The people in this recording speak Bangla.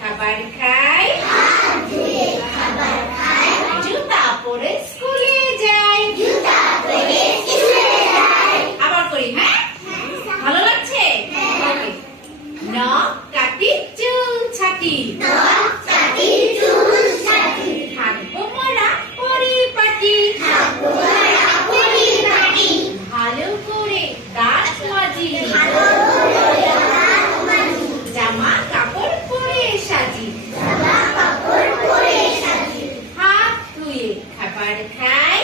খাবার খাই, জুতা পরে স্কুলে যাই। আবার করি, হ্যাঁ? ভালো লাগছে? নখ কাটি, চুল ছাটি, থাকবো মোরা পরিপাটি, ভালো করে দাঁত মাজি, জামা কাপড় পরে সাজি, হাত ধুয়ে খাবার খাই,